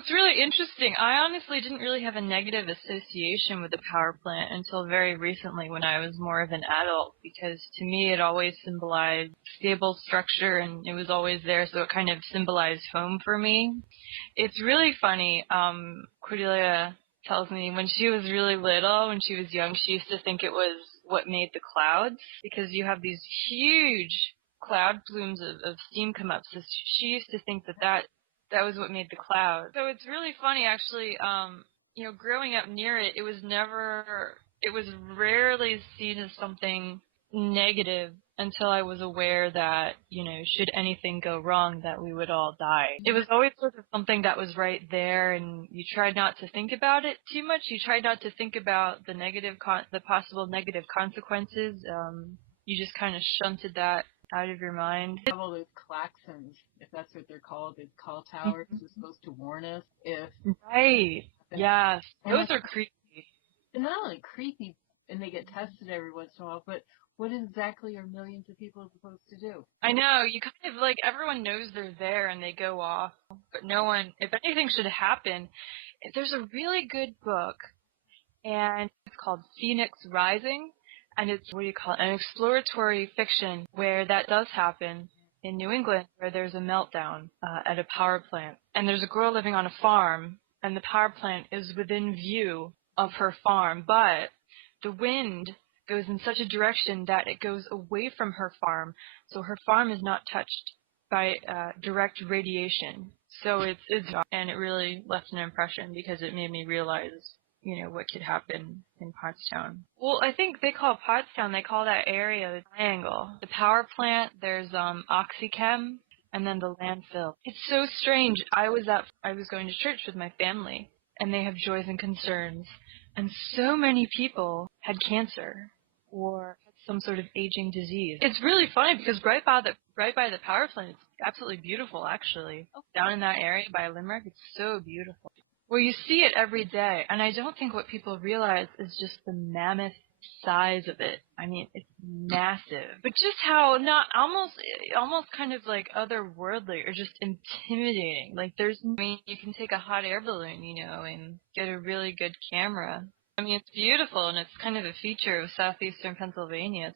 it's really interesting. I honestly didn't really have a negative association with the power plant until very recently when I was more of an adult, because to me it always symbolized stable structure and it was always there, so it kind of symbolized home for me. It's really funny. Cordelia tells me when she was really little, when she was young, she used to think it was what made the clouds, because you have these huge cloud plumes of steam come up. So she used to think that was what made the clouds. So it's really funny, actually. Growing up near it, it was rarely seen as something negative until I was aware that, should anything go wrong, that we would all die. It was always sort of something that was right there, and you tried not to think about it too much. You tried not to think about the possible negative consequences. You just kind of shunted that out of your mind. All those klaxons, if that's what they're called, these call towers, are supposed to warn us if. Right. Yes. Those are creepy. They're not only creepy, and they get tested every once in a while, but what exactly are millions of people supposed to do? I know. You kind of everyone knows they're there and they go off, but no one, if anything should happen, there's a really good book, and it's called Phoenix Rising, and it's, an exploratory fiction where that does happen in New England, where there's a meltdown at a power plant, and there's a girl living on a farm, and the power plant is within view of her farm, but the wind goes in such a direction that it goes away from her farm, so her farm is not touched by direct radiation. So and it really left an impression because it made me realize, what could happen in Pottstown. Well, I think they call Pottstown, they call that area the triangle. The power plant, there's OxyChem, and then the landfill. It's so strange. I was going to church with my family, and they have joys and concerns, and so many people had cancer or had some sort of aging disease. It's really funny because right by the power plant, it's absolutely beautiful, actually. Down in that area by Limerick, it's so beautiful. Well, you see it every day, and I don't think what people realize is just the mammoth size of it. I mean, it's massive. But just how not almost kind of otherworldly or just intimidating. You can take a hot air balloon, and get a really good camera. I mean, it's beautiful, and it's kind of a feature of southeastern Pennsylvania.